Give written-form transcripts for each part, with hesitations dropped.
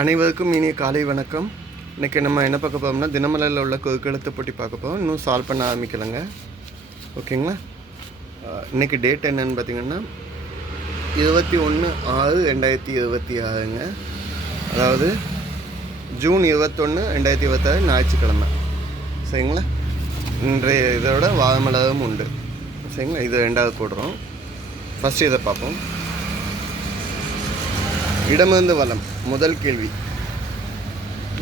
அனைவருக்கும் இனிய காலை வணக்கம். இன்றைக்கி நம்ம என்ன பார்க்க போகிறோம்னா, தினமலரில் உள்ள குறுக்கெழுத்து போட்டி பார்க்க போகிறோம். இன்னும் சால்வ் பண்ண ஆரம்பிக்கலைங்க. ஓகேங்களா? இன்றைக்கி டேட் என்னன்னு பார்த்தீங்கன்னா 21/6/2026ங்க. அதாவது ஜூன் 21, 2026 ஞாயிற்றுக்கிழமை. சரிங்களா? இன்றைய இதோட வாரமலரும் உண்டு. சரிங்களா? இது ரெண்டாவது போடுறோம். ஃபஸ்ட்டு இதை பார்ப்போம். இடமிருந்து வலம். முதல் கேள்வி.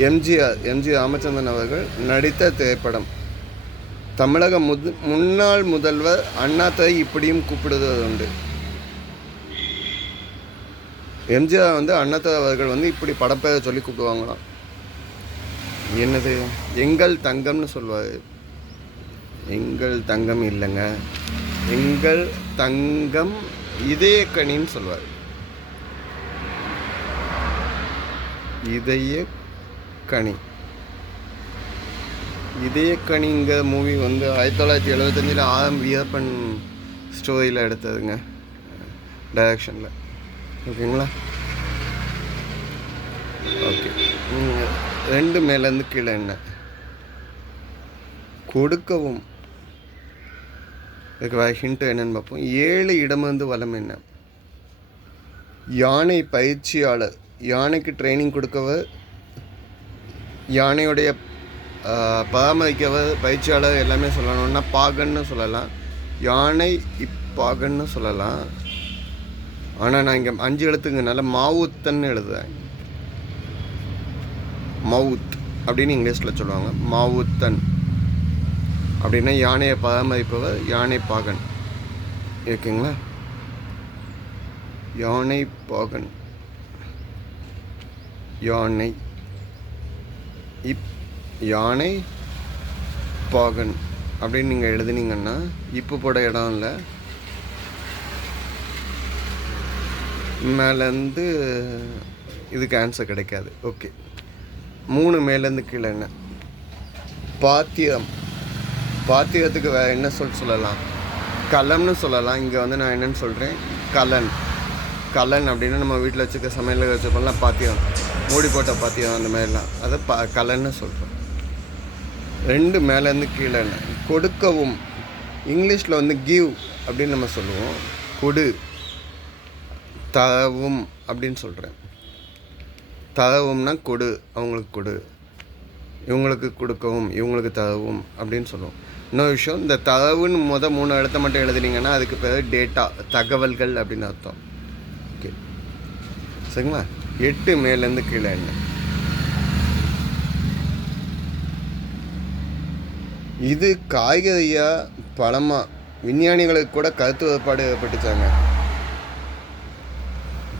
எம்ஜிஆர் ராமச்சந்திரன் அவர்கள் நடித்த திரைப்படம். தமிழக முன்னாள் முதல்வர் அண்ணாத்தை இப்படியும் கூப்பிடுவது உண்டு. எம்ஜிஆர் அண்ணாத்தை அவர்கள் இப்படி படப்பெயரை சொல்லி கூப்பிடுவாங்களாம். என்னது? எங்கள் தங்கம்னு சொல்லுவார். எங்கள் தங்கம் இல்லைங்க, எங்கள் தங்கம் இதயக்கணின்னு சொல்லுவார். இதயக்கணிங்க மூவி 1975 ஆரம் வீரப்பன் ஸ்டோரியில் எடுத்ததுங்க, டைரக்ஷனில். ஓகேங்களா? ஓகே. 2 மேலேருந்து கீழே என்ன? கொடுக்கவும். இதுக்கு வேறு ஹிண்ட்டு என்னன்னு பார்ப்போம். 7 இடமிருந்து வலம் என்ன? யானை பயிற்சியாளர். யானைக்கு ட்ரைனிங் கொடுக்கவர், யானையுடைய பராமரிக்கவர், பயிற்சியாளர் எல்லாமே சொல்லணும்னா பாகன்னு சொல்லலாம். யானை இப்பாகன்னு சொல்லலாம். ஆனால் நான் இங்கே 5 எழுத்துங்கனால மாவுத்தன்னு எழுதுவேன். மவுத் அப்படின்னு இங்கிலீஷில் சொல்லுவாங்க. மாவுத்தன் அப்படின்னா யானையை பராமரிப்பவர், யானை பாகன். இருக்குங்களா? யானை பாகன், யானை யானை பாகன் அப்படின்னு நீங்கள் எழுதுனீங்கன்னா இப்போ போட இடம் இல்லை, மேலேருந்து இதுக்கு ஆன்சர் கிடைக்காது. ஓகே. 3 மேலேருந்து கீழே என்ன? பாத்திரம். பாத்திரத்துக்கு வேறு என்ன சொல்லலாம்? கலம்னு சொல்லலாம். இங்கே நான் என்னென்னு சொல்கிறேன், கலன். கலன் அப்படின்னா நம்ம வீட்டில் வச்சுக்க சமையல் வச்சுப்போம்லாம், பாத்திரம், மூடி போட்ட பாத்திரம், அந்த மாதிரிலாம், அதை கலன்னு சொல்கிறோம். 2 மேலேருந்து கீழே என்ன? கொடுக்கவும். இங்கிலீஷில் கிவ் அப்படின்னு நம்ம சொல்லுவோம். கொடு. தரவும் அப்படின்னு சொல்கிறேன். தரவும்னா கொடு, அவங்களுக்கு கொடு, இவங்களுக்கு கொடுக்கவும், இவங்களுக்கு தரவும் அப்படின்னு சொல்லுவோம். இன்னொரு விஷயம், இந்த தரவுன்னு 3 எழுத்தை மட்டும் எழுதுனீங்கன்னா அதுக்கு பேர் டேட்டா, தகவல்கள் அப்படின்னு அர்த்தம். ஓகே, சரிங்களா? 8 மேலேருந்து கீழே என்ன? இது காய்கறியா பழமா? விஞ்ஞானிகளுக்கு கூட கருத்து வேறுபாடு ஏற்பட்டுச்சாங்க.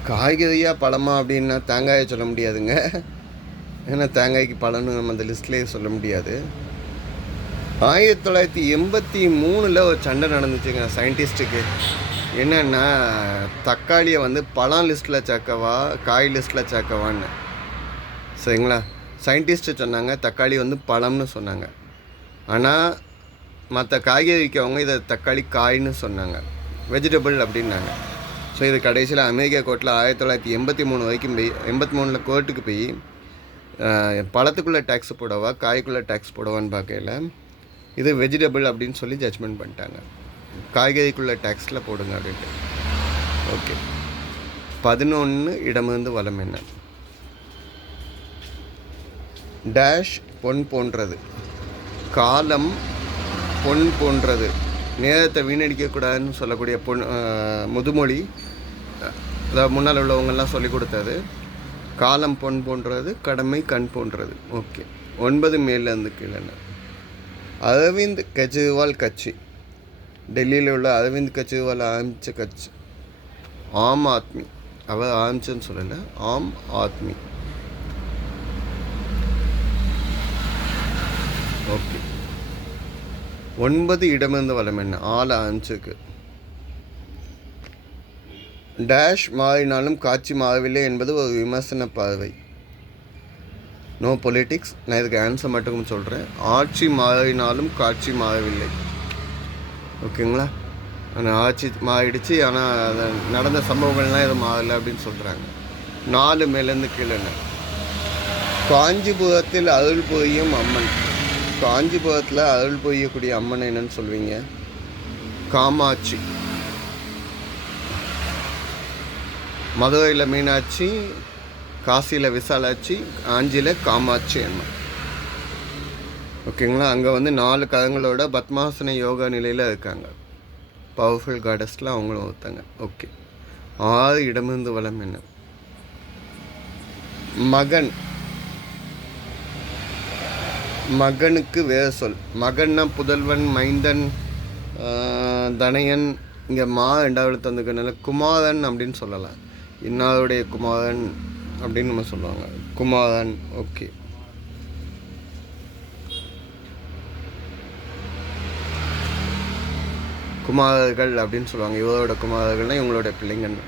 காய்கறியா பழமா அப்படின்னா தேங்காயை சொல்ல முடியாதுங்க. ஏன்னா தேங்காய்க்கு பழம்னு நம்ம அந்த லிஸ்ட்லேயே சொல்ல முடியாது. 1983 ஒரு சண்டை நடந்துச்சுங்க சயின்டிஸ்ட்டுக்கு. என்னென்னா, தக்காளியை பழம் லிஸ்ட்டில் சேர்க்கவா, காய் லிஸ்ட்டில் சேர்க்கவான்னு. சரிங்களா? சயின்டிஸ்ட்டு சொன்னாங்க தக்காளி பழம்னு சொன்னாங்க. ஆனால் மற்ற காய்கறி விற்கவங்க இதை தக்காளி காய்ன்னு சொன்னாங்க, வெஜிடபிள் அப்படின்னாங்க. ஸோ இது கடைசியில் அமெரிக்கா கோர்ட்டில் 1983 வரைக்கும் போய் 83 கோர்ட்டுக்கு போய் பழத்துக்குள்ளே டேக்ஸ் போடவா, காய்க்குள்ளே டேக்ஸ் போடவான்னு பார்க்கல, இது வெஜிடபிள் அப்படின்னு சொல்லி ஜட்ஜ்மெண்ட் பண்ணிட்டாங்க. காய்கறிக்குள்ளே டேக்ஸில் போடுங்க அப்படின்ட்டு. ஓகே. 11 இடமிருந்து வலம் என்ன? டேஷ் பொன் போன்றது. காலம் பொன் போன்றது. நேரத்தை வீணடிக்கக்கூடாதுன்னு சொல்லக்கூடிய முதுமொழி, அதாவது முன்னால் உள்ளவங்கெல்லாம் சொல்லி கொடுத்தது. காலம் பொன் போன்றது, கடமை கண் போன்றது. ஓகே. 9 மேலேருந்து கீழே. அரவிந்த் கெஜ்ரிவால் கட்சி. டெல்லியில் உள்ள அரவிந்த் கெஜ்ரிவால் ஆரம்பித்த கட்சி ஆம் ஆத்மி. அவர் ஆரம்பிச்சுன்னு சொல்லலை, ஆம் ஆத்மி. ஓகே. 9 இடமிருந்து வலம் என்ன? ஆள் ஆரம்பிச்சிருக்கு. டேஷ் மாறினாலும் காட்சி மாறவில்லை என்பது ஒரு விமர்சன பார்வை. No politics. நான் இதுக்கு ஆன்சர் மட்டும் சொல்கிறேன். ஆட்சி மாறினாலும் காட்சி மாறவில்லை. ஓகேங்களா? ஆனால் ஆட்சி மாறிடுச்சு, ஆனால் அது நடந்த சம்பவங்கள்லாம் எதுவும் மாறலை அப்படின்னு சொல்கிறாங்க. 4 மேலேருந்து கீழே என்ன? காஞ்சிபுரத்தில் அருள் புரியும் அம்மன். காஞ்சிபுரத்தில் அருள் புரியக்கூடிய அம்மன் என்னன்னு சொல்வீங்க? காமாட்சி. மதுரையில் மீனாட்சி, காசியில் விசாலாட்சி, காஞ்சியில் காமாட்சி அம்மன். ஓகேங்களா? அங்கே வந்து 4 கரங்களோட பத்மாசன யோகா நிலையில் இருக்காங்க. பவர்ஃபுல் காடஸில் அவங்களும் ஒருத்தாங்க. ஓகே. 6 இடமிருந்து வளம் என்ன? மகன். மகனுக்கு வேறு சொல். மகன்னா புதல்வன், மைந்தன், தனையன். இங்கே 2வது தந்துக்கனால குமாரன் அப்படின்னு சொல்லலாம். இன்னாருடைய குமாரன் அப்படின்னு நம்ம சொல்லுவாங்க. குமாரன். ஓகே. குமாரர்கள் அப்படின்னு சொல்லுவாங்க. இவரோட குமாரர்கள்னால் இவங்களோட பிள்ளைங்கன்னு.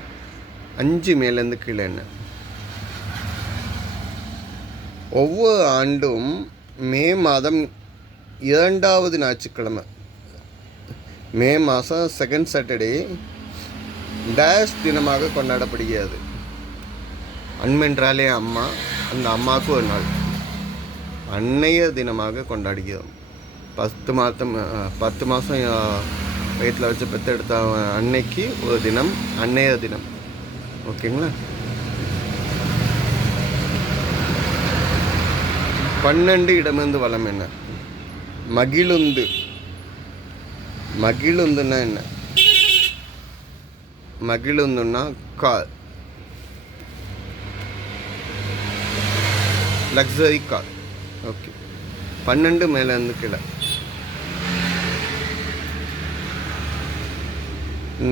5 மேலேருந்து கீழே என்ன? ஒவ்வொரு ஆண்டும் மே மாதம் 2வது ஞாயிற்றுக்கிழமை, மே மாதம் 2nd சாட்டர்டே டேஷ் தினமாக கொண்டாடப்படுகிறது. அன்மென்றாலே அம்மா, அந்த அம்மாவுக்கு ஒரு நாள் அன்னைய தினமாக கொண்டாடுகிறோம். 10 மாதம் வயிற்றில் வச்சு பெற்றெடுத்த அன்னைக்கு ஒரு தினம், அன்னைய தினம். ஓகேங்களா? 12 இடமிருந்து வளம் என்ன? மகிழுந்து. மகிழுந்துன்னா என்ன? மகிழுந்துன்னா கார், லக்ஸரி கார். ஓகே. 12 மேலேருந்து கீழே.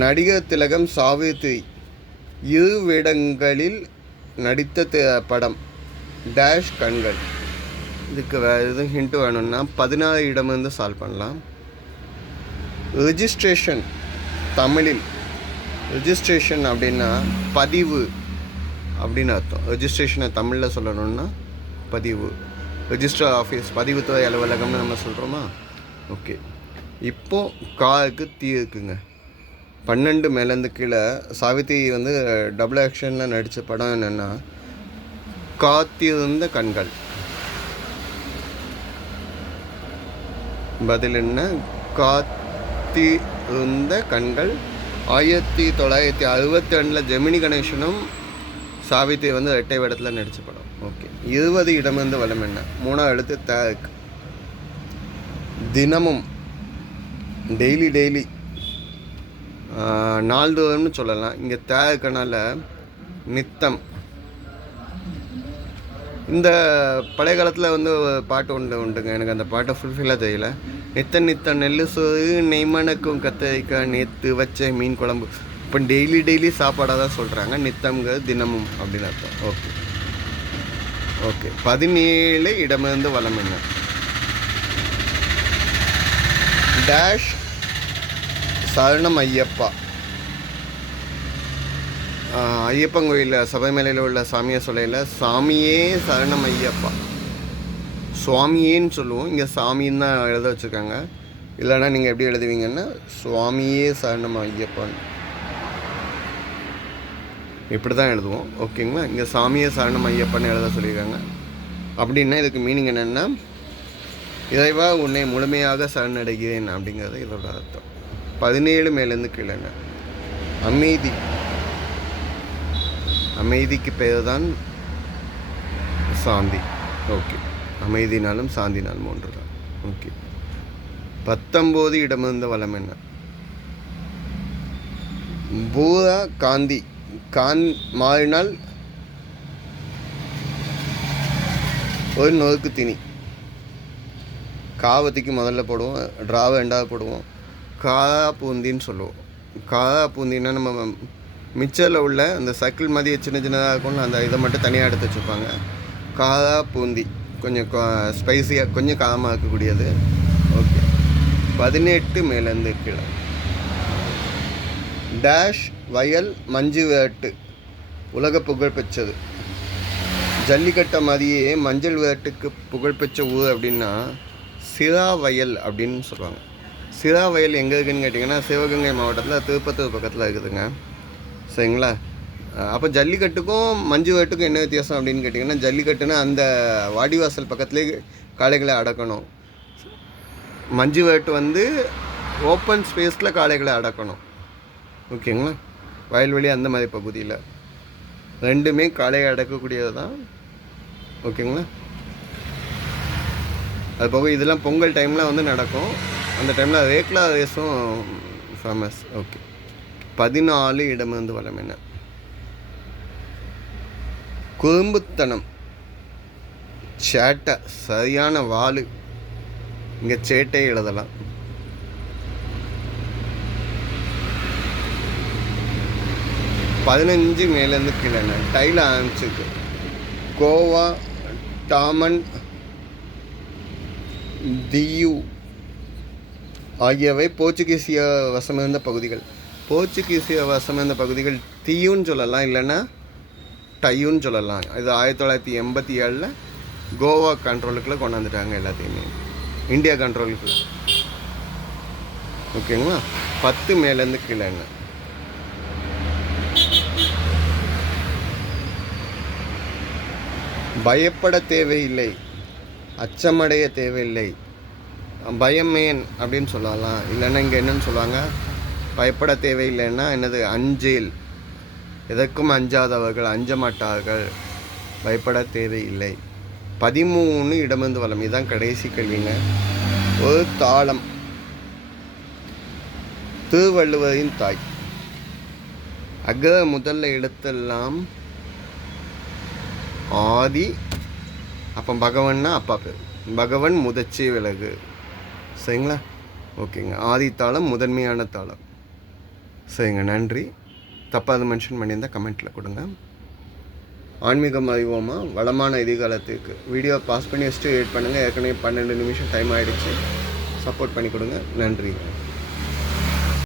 நடிகர் திலகம் சாவித்ரி 2 வேடங்களில் நடித்த படம் டேஷ் கண்கள். இதுக்கு வேறு எதுவும் ஹிண்ட்டு வேணும்னா 16 இடமிருந்து சால்வ் பண்ணலாம். ரெஜிஸ்ட்ரேஷன். தமிழில் ரெஜிஸ்ட்ரேஷன் அப்படின்னா பதிவு அப்படின்னு அர்த்தம். ரெஜிஸ்ட்ரேஷனை தமிழில் சொல்லணும்னா பதிவு. ரெஜிஸ்டர் ஆஃபீஸ், பதிவுத்துறை அலுவலகம்னு நம்ம சொல்கிறோமா? ஓகே. இப்போது காருக்கு தீ இருக்குங்க. 12 மேலேருந்து கீழே சாவித்ரி வந்து டபுள் ஆக்ஷனில் நடித்த படம் என்னென்னா காத்திருந்த கண்கள். பதில் என்ன? காத்திருந்த கண்கள். 1962 ஜெமினி கணேசனும் சாவித்ரி வந்து 2 வேடத்தில் நடித்த படம். ஓகே. 20 இடமிருந்து வளம் என்ன? 3வது எழுத்து தேக். தினமும், டெய்லி, நாள்தோறும்னு சொல்லலாம். இங்கே தேக்கனால நித்தம். இந்த பழைய காலத்தில் வந்து பாட்டு உண்டுங்க. எனக்கு அந்த பாட்டை ஃபுல்ஃபில்லாக தெரியல. நித்த நெல் சோறு நெய்மணக்கும் கத்தரிக்காய் நேற்று வச்ச மீன் குழம்பு. இப்போ டெய்லி சாப்பாடாக தான் சொல்கிறாங்க. நித்தம்ங்கிறது தினமும் அப்படின்னு அர்த்தம். ஓகே. 17 இடமிருந்து வளம் என்ன? டேஷ் சரணம் ஐயப்பா. ஐயப்பன் கோயிலில் சபரிமலையில் உள்ள சாமியை சொல்லையில் சாமியே சரணம் ஐயப்பா, சுவாமியேன்னு சொல்லுவோம். இங்கே சாமின்னு தான் எழுத வச்சுருக்காங்க. இல்லைன்னா நீங்கள் எப்படி எழுதுவீங்கன்னா சுவாமியே சரணம் ஐயப்பான்னு இப்படி தான் எழுதுவோம். ஓகேங்களா? இங்கே சாமியே சரணம் ஐயப்பான்னு எழுத சொல்லியிருக்காங்க. அப்படின்னா இதுக்கு மீனிங் என்னென்னா இறைவா உன்னை முழுமையாக சரணடைகிறேன் அப்படிங்கிறது இதோட அர்த்தம். 17 மேலேருந்து கீழே அமைதி. அமைதிக்கு பேர் தான் சாந்தி. ஓகே. அமைதினாலும் சாந்தினாலும் ஒன்று தான். ஓகே. 19 இடமிருந்த வளம் என்ன? பூரா காந்தி. மாறினால் ஒரு நொறுக்கு திணி. காவத்திக்கு முதல்ல போடுவோம், ட்ராவை 2வது போடுவோம். காரா பூந்தின்னு சொல்லுவோம். காரா பூந்தின்னா நம்ம மிச்சரில் உள்ள அந்த சர்க்கிள் மாதிரி சின்னதாக இருக்கும்ல, அந்த இதை மட்டும் தனியாக எடுத்து வச்சுருப்பாங்க. காரா பூந்தி கொஞ்சம் ஸ்பைஸியாக கொஞ்சம் காரமாக இருக்கக்கூடியது. ஓகே. 18 மேலேருந்து கீழே. டேஷ் வயல் மஞ்சு விரட்டு உலக புகழ்பெற்றது. ஜல்லிக்கட்டை மாதிரியே மஞ்சள் விரட்டுக்கு புகழ்பெற்ற ஊர் அப்படின்னா சிராவயல் அப்படின்னு சொல்லுவாங்க. சிராவயல் எங்கே இருக்குதுன்னு கேட்டிங்கன்னா சிவகங்கை மாவட்டத்தில் திருப்பத்தூர் பக்கத்தில் இருக்குதுங்க. சரிங்களா? அப்போ ஜல்லிக்கட்டுக்கும் மஞ்சு விரட்டுக்கும் என்ன வித்தியாசம் அப்படின்னு கேட்டிங்கன்னா, ஜல்லிக்கட்டுன்னா அந்த வாடிவாசல் பக்கத்துலேயே காளைகளை அடக்கணும். மஞ்சு விரட்டு வந்து ஓப்பன் ஸ்பேஸில் காளைகளை அடக்கணும். ஓகேங்களா? வயல்வெளி அந்த மாதிரி பகுதியில் ரெண்டுமே காளையை அடக்கக்கூடியது தான். ஓகேங்களா? அது போக இதெல்லாம் பொங்கல் டைமில் வந்து நடக்கும். அந்த டைமில் ரேக்லா ரேஸும் ஃபேமஸ். ஓகே, 14 இடமிருந்து வளம் என்ன? குறும்புத்தனம், சேட்டை, சரியான வாள். இங்கே சேட்டை எழுதலாம். பதினஞ்சு மேலேருந்து கீழே டைல ஆரம்பிச்சிருக்கு. கோவா, டாமன், தியூ ஆகியவை போர்ச்சுகீசிய வசமிருந்த பகுதிகள். போர்ச்சுகீசிய வசமிருந்த பகுதிகள் தியூன்னு சொல்லலாம், இல்லைன்னா டையூன்னு சொல்லலாம். இது 1987 கோவா கண்ட்ரோலுக்குள்ளே கொண்டு வந்துட்டாங்க எல்லாத்தையுமே, இந்தியா கண்ட்ரோலுக்கு. ஓகேங்களா? 10 மேலேருந்து கீழே என்ன? பயப்பட தேவையில்லை, அச்சமடைய தேவையில்லை. பயமேன் அப்படின்னு சொல்லலாம், இல்லைன்னா இங்கே என்னன்னு சொல்லுவாங்க, பயப்பட தேவையில்லைன்னா என்னது, அஞ்சேல். எதற்கும் அஞ்சாதவர்கள், அஞ்ச மாட்டார்கள், பயப்பட தேவையில்லை. 13 இடமிருந்து வளம். இதுதான் கடைசி கேள்விங்க. ஒரு தாளம். திருவள்ளுவரின் தாய். அகர முதல்ல எழுத்தெல்லாம் ஆதி. அப்போ பகவன்னா அப்பா பேர். பகவன் முதச்சே விலகு. சரிங்களா? ஓகேங்க. ஆதி தாளம் முதன்மையான தாளம். சரிங்க, நன்றி. தப்பாக மென்ஷன் பண்ணியிருந்தால் கமெண்ட்டில் கொடுங்க. ஆன்மீகம் அறிவோமா, வளமான எதிர்காலத்துக்கு. வீடியோ பாஸ் பண்ணி வச்சுட்டு வெயிட் பண்ணுங்கள். ஏற்கனவே 12 நிமிஷம் டைம் ஆகிடுச்சு. சப்போர்ட் பண்ணி கொடுங்க. நன்றி.